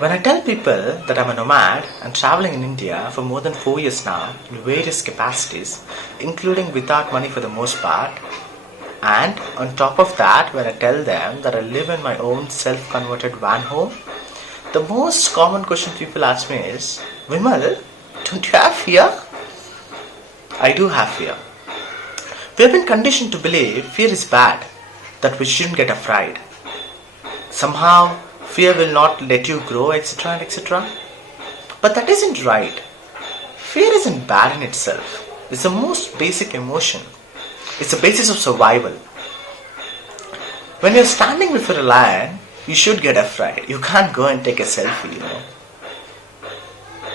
When I tell people that I'm a nomad and traveling in India for more than 4 years now in various capacities, including without money for the most part, and on top of that, when I tell them that I live in my own self-converted van home, the most common question people ask me is, Vimal, don't you have fear? I do have fear. We have been conditioned to believe fear is bad, that we shouldn't get afraid. Somehow, fear will not let you grow, etc. and etc. But that isn't right. Fear isn't bad in itself. It's the most basic emotion. It's the basis of survival. When you're standing before a lion, you should get afraid. You can't go and take a selfie.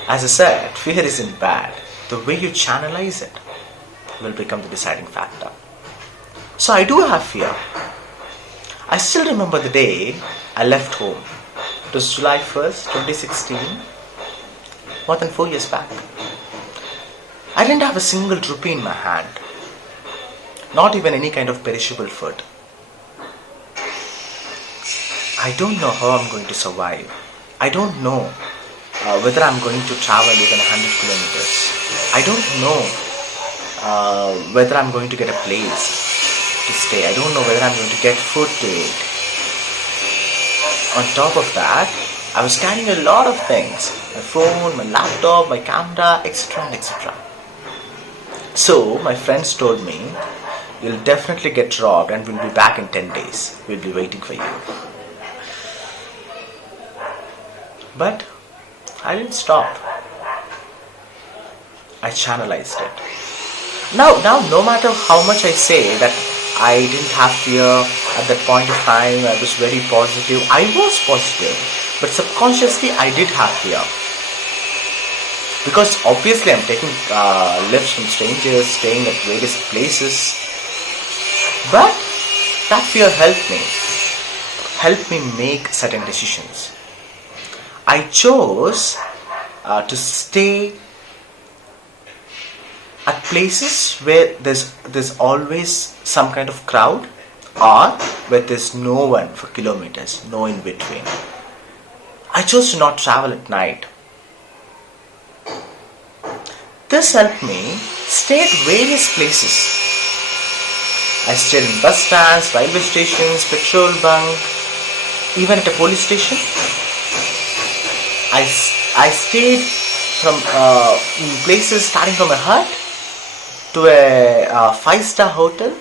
As I said, fear isn't bad. The way you channelize it will become the deciding factor. So I do have fear. I still remember the day I left home. It was July 1st, 2016, more than 4 years back. I didn't have a single rupee in my hand, not even any kind of perishable food. I don't know how I'm going to survive. I don't know whether I'm going to travel even 100 kilometers. I don't know whether I'm going to get a place to stay. I don't know whether I'm going to get food to eat. On top of that, I was carrying a lot of things. My phone, my laptop, my camera, etc. and etc. So, my friends told me, you'll definitely get robbed and we'll be back in 10 days. We'll be waiting for you. But I didn't stop. I channelized it. Now, no matter how much I say that I didn't have fear at that point of time, I was very positive. I was positive, but subconsciously I did have fear. Because obviously I'm taking lifts from strangers, staying at various places. But that fear helped me make certain decisions. I chose to stay at places where there's always some kind of crowd, or where there's no one for kilometers, no in between. I chose to not travel at night. This helped me stay at various places. I stayed in bus stands, railway stations, petrol bunk, even at a police station. I stayed from places starting from a hut to a 5-star hotel.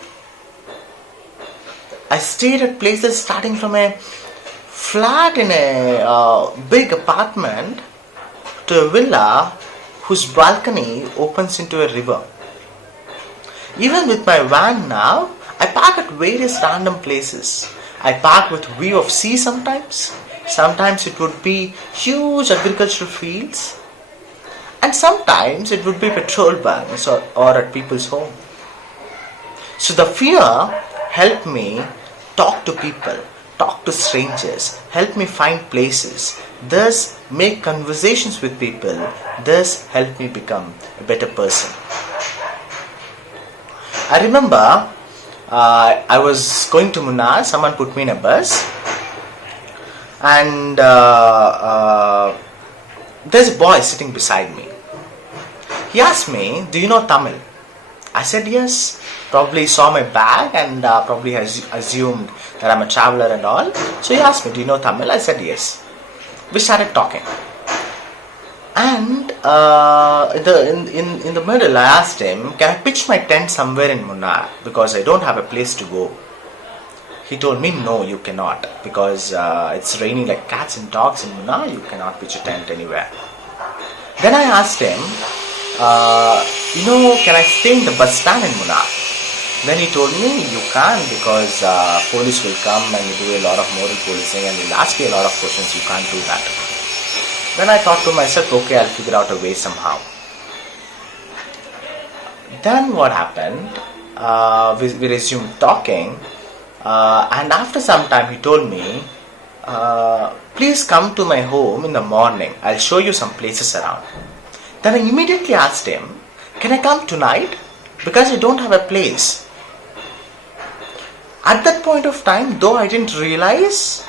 I stayed at places starting from a flat in a big apartment to a villa whose balcony opens into a river. Even with my van now, I park at various random places. I park with view of sea sometimes. Sometimes it would be huge agricultural fields. And sometimes it would be petrol bunks or at people's home. So the fear helped me talk to people, talk to strangers, help me find places, thus make conversations with people, thus help me become a better person. I remember I was going to Munnar, someone put me in a bus, and there's a boy sitting beside me. He asked me, do you know Tamil? I said yes. Probably saw my bag and probably has assumed that I'm a traveler and all. So he asked me, do you know Tamil? I said yes. We started talking. And in the middle, I asked him, can I pitch my tent somewhere in Munnar? Because I don't have a place to go. He told me, no, you cannot. Because it's raining like cats and dogs in Munnar. You cannot pitch a tent anywhere. Then I asked him, can I stay in the bus stand in Munnar? Then he told me, you can't, because police will come and do a lot of moral policing and will ask you a lot of questions. You can't do that. Then I thought to myself, okay, I'll figure out a way somehow. Then what happened? We resumed talking, and after some time he told me, please come to my home in the morning. I'll show you some places around. Then I immediately asked him, can I come tonight? Because I don't have a place. At that point of time, though I didn't realize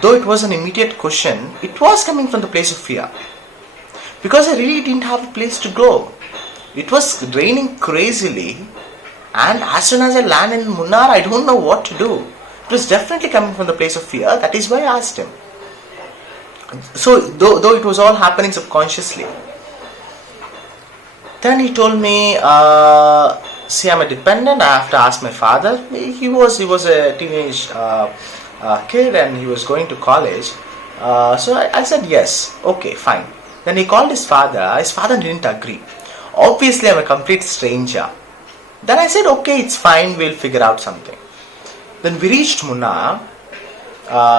though it was an immediate question, it was coming from the place of fear. Because I really didn't have a place to go. It was raining crazily, and as soon as I landed in Munnar, I don't know what to do. It was definitely coming from the place of fear. That is why I asked him. So, though it was all happening subconsciously, then he told me, see, I'm a dependent. I have to ask my father. He was a teenage kid, and he was going to college. So I said yes. Okay, fine. Then he called his father. His father didn't agree. Obviously, I'm a complete stranger. Then I said, okay, it's fine. We'll figure out something. Then we reached Munnar.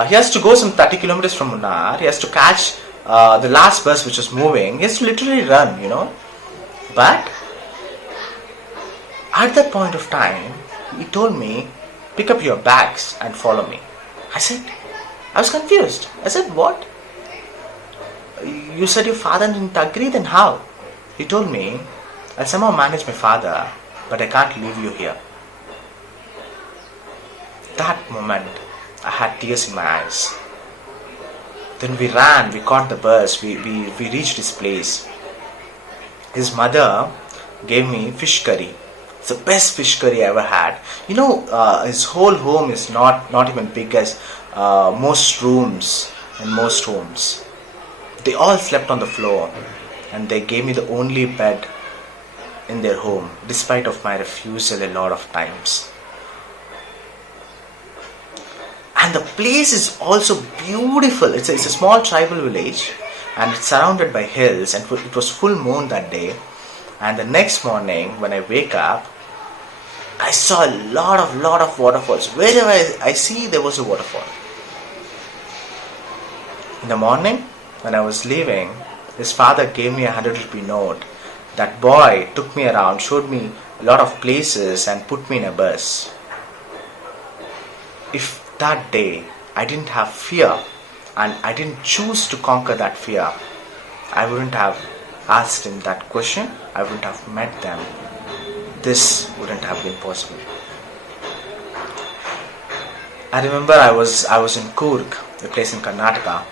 He has to go some 30 kilometers from Munnar. He has to catch the last bus which was moving. He has to literally run, But at that point of time, he told me, pick up your bags and follow me. I was confused. I said, what? You said your father didn't agree, then how? He told me, I'll somehow manage my father, but I can't leave you here. That moment, I had tears in my eyes. Then we ran, we caught the bus, we reached his place. His mother gave me fish curry. It's the best fish curry I ever had. His whole home is not even big as most rooms in most homes. They all slept on the floor, and they gave me the only bed in their home, despite of my refusal a lot of times. And the place is also beautiful. It's a small tribal village, and it's surrounded by hills, and it was full moon that day. And the next morning when I wake up, I saw a lot of waterfalls. Wherever I see, there was a waterfall. In the morning when I was leaving, his father gave me a 100 rupee note. That boy took me around, showed me a lot of places, and put me in a bus. If that day I didn't have fear, and I didn't choose to conquer that fear, I wouldn't have asked him that question. I wouldn't have met them. This wouldn't have been possible. I remember I was in Coorg, a place in Karnataka.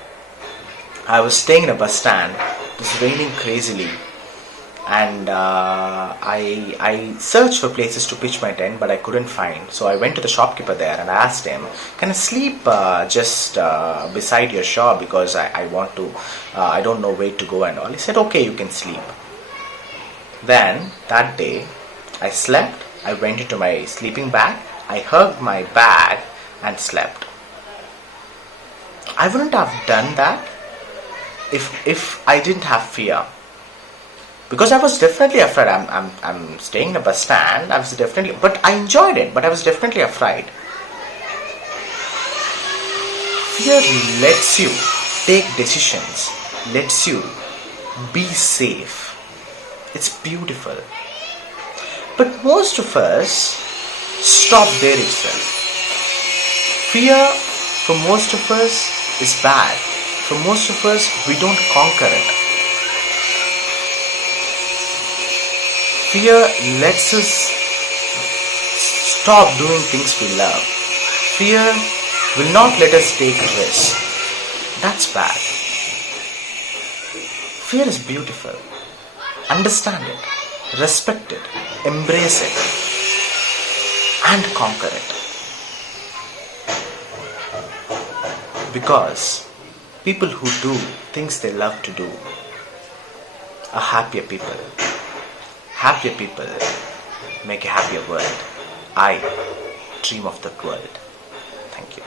I was staying in a bus stand. It was raining crazily, and I searched for places to pitch my tent, but I couldn't find. So I went to the shopkeeper there and I asked him, can I sleep just beside your shop, because I want to, I don't know where to go and all. He said, okay, you can sleep. Then that day I slept. I went into my sleeping bag. I hugged my bag and slept. I wouldn't have done that if I didn't have fear. Because I was definitely afraid. I'm staying in a bus stand. I was definitely, but I enjoyed it. But I was definitely afraid. Fear lets you take decisions, lets you be safe. It's beautiful. But most of us stop there itself. Fear for most of us is bad. For most of us, we don't conquer it. Fear lets us stop doing things we love. Fear will not let us take risks. That's bad. Fear is beautiful. Understand it, respect it, embrace it, and conquer it. Because people who do things they love to do are happier people. Happier people make a happier world. I dream of that world. Thank you.